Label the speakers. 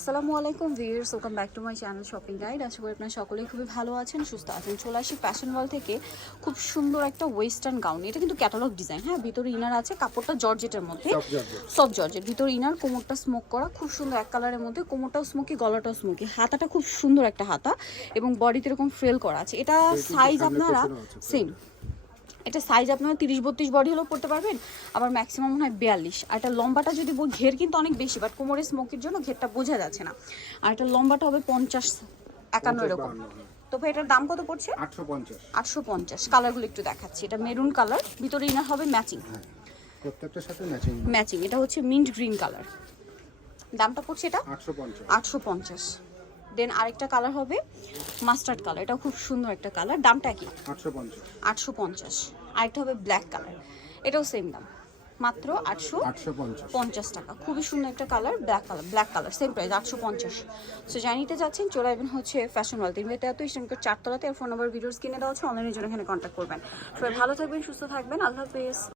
Speaker 1: আসসালামু আলাইকুম viewers welcome back to my channel shopping guide. আশা করি আপনারা সকলেই খুবই ভালো আছেন সুস্থ আছেন। চলে আসি ফ্যাশন ওয়াল থেকে খুব সুন্দর একটা ওয়েস্টার্ন গাউন। এটা কিন্তু ক্যাটালগ ডিজাইন হ্যাঁ? ভিতরে ইনার আছে কাপড়টা জর্জেটের মধ্যে। সব জর্জেট। ভিতরে ইনার কোমরটা স্মোক করা খুব সুন্দর এক কালারের মধ্যে। কোমরটাও স্মোকি গলাটাও স্মোকি হাতাটা খুব সুন্দর একটা হাতা এবং বডিতে এরকম ফ্রেল করা আছে। এটা সাইজ আপনারা সেম এটা সাইজ আপনারা তিরিশ বত্রিশ বডি হলেও পড়তে পারবেন আবার ম্যাক্সিমাম মনে হয় বিয়াল্লিশ। আর এটা লম্বাটা যদি ঘের কিন্তু অনেক বেশি বাট কোমরের স্মোকের জন্য ঘেরটা বোঝা যাচ্ছে না। আর এটা লম্বাটা হবে পঞ্চাশ একান্ন এরকম। তো ভাই এটার দাম কত পড়ছে?
Speaker 2: আটশো পঞ্চাশ।
Speaker 1: কালারগুলো একটু দেখাচ্ছি। এটা মেরুন কালার ভিতরে ইনার হবে ম্যাচিং
Speaker 2: হ্যাঁ। প্রত্যেকটার সাথে ম্যাচিং
Speaker 1: ম্যাচিং এটা হচ্ছে মিন্ট গ্রিন কালার দামটা পড়ছে এটা?
Speaker 2: আটশো পঞ্চাশ।
Speaker 1: দেন আরেকটা কালার হবে মাস্টার্ড কালার এটা খুব সুন্দর একটা কালার দামটা কি?
Speaker 2: আটশো পঞ্চাশ।
Speaker 1: আরেকটা হবে ব্ল্যাক কালার এটাও সেম দাম। মাত্র আটশো পঞ্চাশ। টাকা। খুবই সুন্দর একটা colour black colour black colour same price আটশো পঞ্চাশ। সো জানিতে যাচ্ছেন চলে আসবেন হচ্ছে ফ্যাশন ওয়াল তিন এত ইস্টার্নকে চারতলাতে। আর ফোন নাম্বার ভিডিওস কিনে দেওয়া হচ্ছে অনলাইনের জন্য এখানে কন্ট্যাক্ট করবেন। সবাই ভালো থাকবেন সুস্থ থাকবেন। আল্লাহ হাফেজ।